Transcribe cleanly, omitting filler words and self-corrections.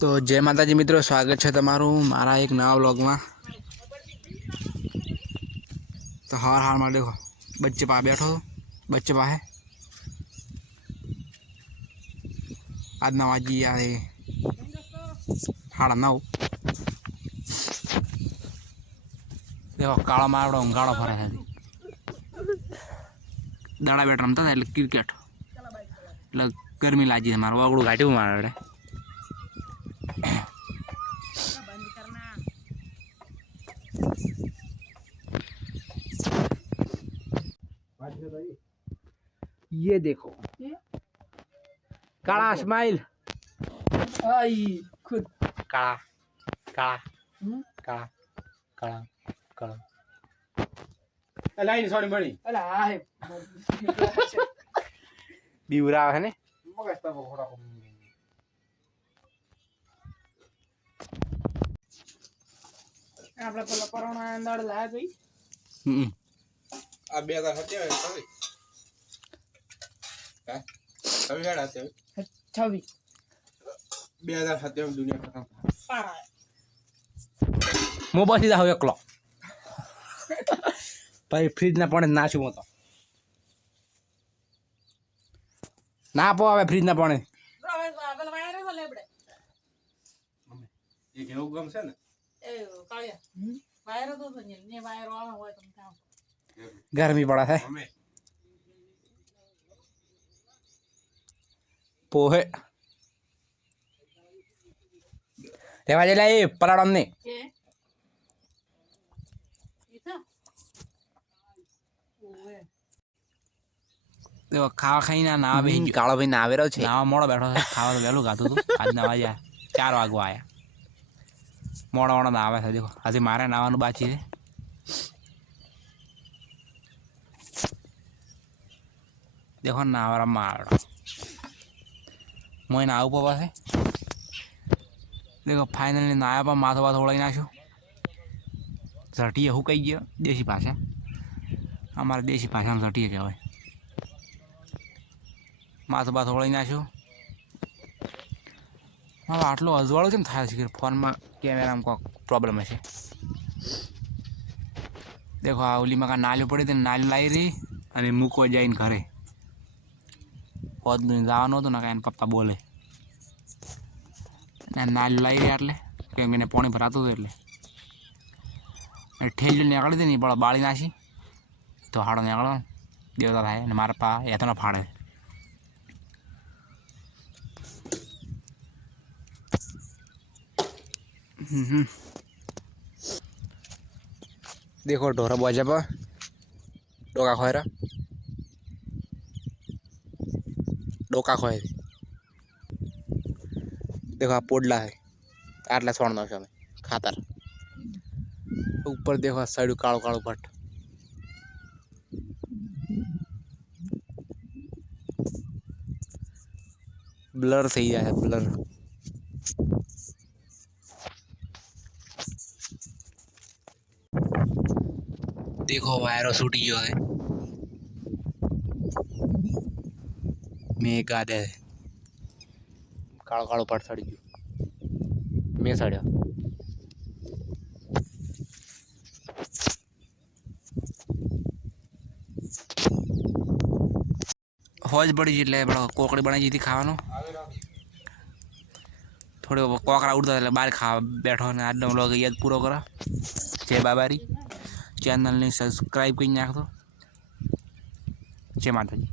तो जय माताजी मित्रों, स्वागत है तमारू मारा एक नवा व्लॉग में। तो हार हार में देखो बच्चे पा बैठो, बच्चे पा है आज नवाजी यार 9:30। देखो काला मारवाड़ो गाड़ो फरे है दाड़ा बैठ रमता था क्रिकेट એટલે गर्मी लागी है मारो अगड़ू घाटी मारे ये देखो काला स्माइल आई खुद काला काला काला काला काला लाइन सॉरी बड़ी अरे हाय बीवरा है ने मगस्ता घोड़ा को आपला पला कोरोना अंदर लाया गई अब 2027 सॉरी है कभी हेड आते हैं 26 2027 दुनिया खत्म पारा मो बसी जाओ एकलो भाई फ्रिज ना पानी नाचू मत ना पो आवे फ्रिज ना पानी पेला वायर को लेबड़े ये केવું ગમ છે ને ए कालिया वायर तो ने वायर वाला होय तुम था गर्मी बड़ा है અમે पोहे लेवा जेला ए पलाड़म ने के इता ओए देखो खावा खाई ना ना बे काळो भाई नावे रो छे नावा मोड़ो बैठो है खावा तो वेलू गातो तू आज नवा जा 4 वागो आया मोड़ा मोड़ा नावे है देखो आज मारे नावानु बाची है देखो नावरा मारो मोय नाव पवा है देखो फाइनली नाया पर माथो बात ओळाई नाख्यो झटिया हु कही गयो देशी भाषा हमारे देशी भाषा में झटिया कहेवाय माथो बात ओळाई नाख्यो હવે આટલો અજવાળો કેમ થાય છે કે ફોનમાં કેમેરામાં કોઈક પ્રોબ્લેમ હશે देखो आ ओलीમાં કા નાલ્યો પડી હતી નાલ્યો લાવી રહી અને મૂકવા જઈને ઘરે પોદનું જવાનું હતું ને કાંઈ પપ્પા બોલે ને નાલ્યો લાવી રહી એટલે કેમ કે એને પાણી ભરાતું હતું એટલે ઠેલ્યું નીકળી હતી ને પણ બાળી નાખી તો હાડો નીકળો દેવતા થાય અને મારા પા એ તો ના ફાડે देखो ढोरा बाजा पर डोका खोए रहा डोका खोए देखो आ पोडला है आटला छोड़ना है खातर ऊपर देखो साइड कालो कालो पट ब्लर थी जाए ब्लर देखो वायरो छूटी गयो है मेघ आदे कालो कालो पट सड़ी गयो मैं सड़ियो होज बड़ी जिले बड़ा कोकड़ी बना जी थी खावा थोड़े कोकरा उड़ता था बाहर खा बैठो ने आज लोग याद पूरा करा जय बाबारी चैनल ने सब्सक्राइब कर नाख दो जय माता जी।